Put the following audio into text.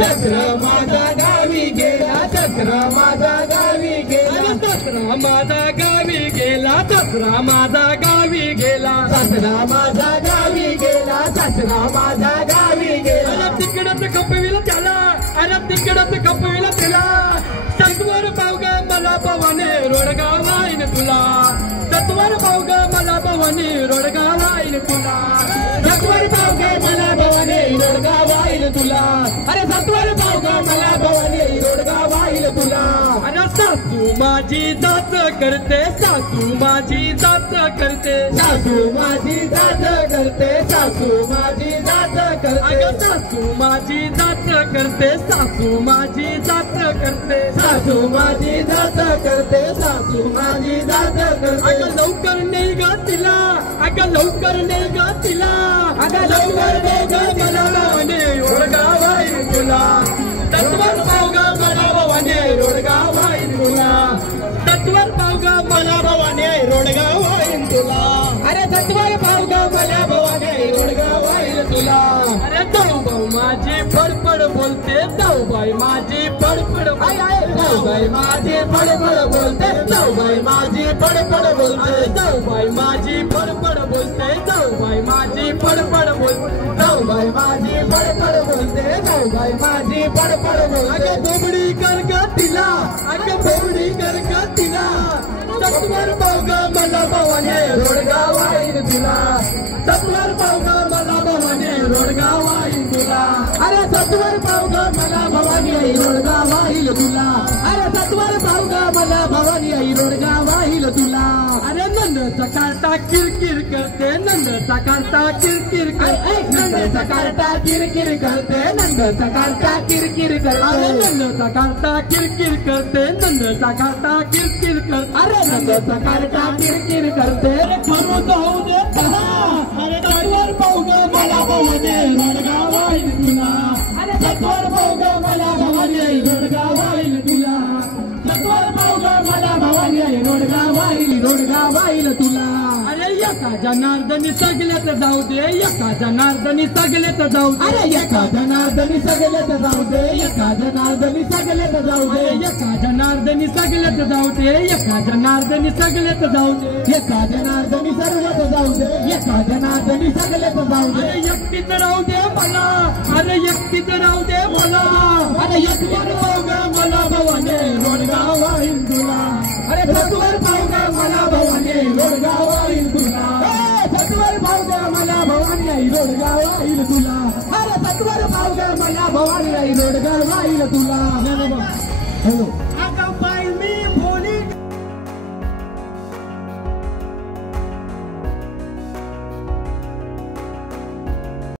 दसरा माझा गावी गेला, दसरा माझा गावी गेला, दसरा माझा गावी गेला, दसरा माझा गावी गेला, दसरा माझा गावी गेला, दसरा माझा गावी गेला. अरे तिकडच खपविला त्याला, अरे तिकडच खपविला त्याला, सत्वर पावग मला भवाने रोडगाव वाईन तुला, सत्वर पावग मला भवानी रोडगाव वाईन तुला, सत्वर पावग मला भवानी रोडगाव वाईन तुला, अरे सत्वर पावग मला भवानी रोडगाव वाईन तुला. अरे सासू माझी जात करते, सासू माझी जात करते, सासू माझी जात करते, सासू माझी जात करते, अगं सासू माझी जात करते, सासू माझी जात करते, सासू माझी जात करते, सासू माझी जात करते. अगं लवकर नाही ग तिला, अगं लवकर नाही ग तिला, अगं लवकर नाही ग मला भवानी रोडगाव वाईन तुला, सत्वर पावग मला भवानी रोडगाव वाईन तुला, सत्वर पावग मला भवानी रोडगाव वाईन तुला, अरे सत्वर पावग मला भवानी रोडगाव वाईन तुला. अरे जाऊबाई माझी फडफड बोलते, जाऊबाई माझी फडफड, जाऊबाई माझी फडफड बोलते, जाऊबाई माझी फडफड बोलते, जाऊबाई माझी फडफड बोलते, जाऊबाई माझी फडफड बोलते, जाऊबाई माझी फडफड बोलते, जाऊबाई माझी फडफड बोलते. अगं बोबडी कर ग तिला, अगं बोबडी कर ग तिला, सत्वर पावग मला भवानी रोडगाव वाईन तुला, सत्वर पावग मला भवानी रोडगाव वाईन तुला, अरे सत्वर पावग मला भवानी रोडगाव वाईन तुला, अरे सत्वर पावग मला भवानी रोडगाव वाईन तुला. अरे नंदचा कार्टा किरकिर करते, नंदचा कार्टा किरकिर करते, नंदचा कार्टा किरकिर करते, नंदचा कार्टा किरकिर करते, अरे नंदचा कार्टा किरकिर करते, नंदचा कार्टा किरकिर करते, अरे नंदचा कार्टा किरकिर करते. खरू जाऊ दे अरे सत्वर पावग मला भवानी रोडगाव वाईन तुला, अरे सत्वर पावग मला भवानी रोडगाव वाईन तुला, सत्वर पावग मला भवानी रोडगाव वाईन, रोडगाव वाईन तुला. अरे एका जनार्दनी सगळ्यात जाऊ दे, एका जनार्दनी सगळ्यात जाऊ दे, अरे एका जनार्दनी सगळ्यात जाऊ दे, एका जनार्दनी सगळ्यात जाऊ दे, एका जनार्दनी सगळ्यात जाऊ दे, एका जनार्दनी सगळ्यात जाऊ दे, एका जनार्दनी सर्वात जाऊ दे, एका जनार्दनी सगळ्यात जाऊ दे. अरे एकटीच राहू दे मला, अरे एकटीच राहू दे मला, अरे एकटीच पावग मला भवानी रोडगाव वाईन तुला, अरे सत्वर पावग मला भवानी रोडगाव वाईन तुला, सत्वर पावग मला भवानी रोडगाव वाईन तुला, अरे सत्वर पावग मला भवानी रोडगाव वाईन तुला.